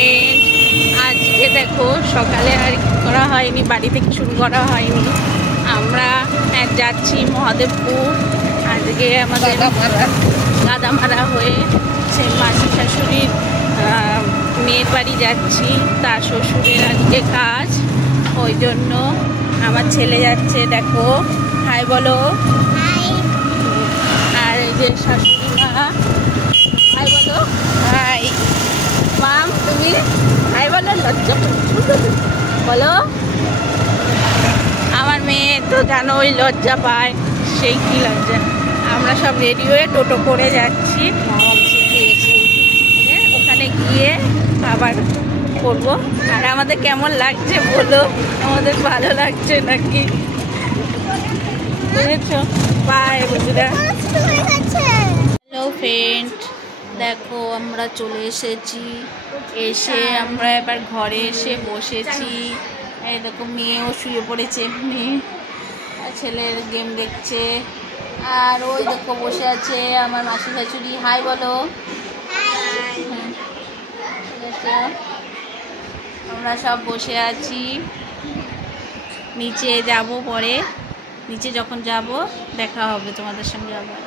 Friend, আজকে দেখো সকালে আর করা হয়নি, বাড়ি থেকে শুরু করা হয়নি। আমরা যাচ্ছি মহাদেবপুর। আজকে আমাদের গাদামারা হয়ে সে মাসি শাশুড়ির মেয়ের বাড়ি যাচ্ছি। তার শ্বশুরের আজকে কাজ, ওই জন্য আমার ছেলে যাচ্ছে। দেখো, হাই বলো। আর এই যে শাশুড়ি মা, হাই বলো। হাই মাম, তুমি হাই বলো। লজ্জা বলো। আমার মেয়ে তো জানো ওই লজ্জা পায়, সেই কি লজ্জা। আমরা সব রেডি হয়ে টোটো করে যাচ্ছি। ওখানে গিয়ে আবার করবো। আর আমাদের কেমন লাগছে বলো, আমাদের ভালো লাগছে নাকি? বুঝেছো? বাই বন্ধুরা। হ্যালো ফ্রেন্ড, দেখো আমরা চলে এসেছি। এসে আমরা এবার ঘরে এসে বসেছি। এই দেখো, মেয়েও শুয়ে পড়েছে এমনি, ছেলের গেম দেখছে। আর ওই দেখো বসে আছে আমার মাসি শাশুড়ি। হাই বলো। আমরা সব বসে আছি। নিচে যাব পরে, নিচে যখন যাব দেখা হবে তোমাদের সঙ্গে আবার।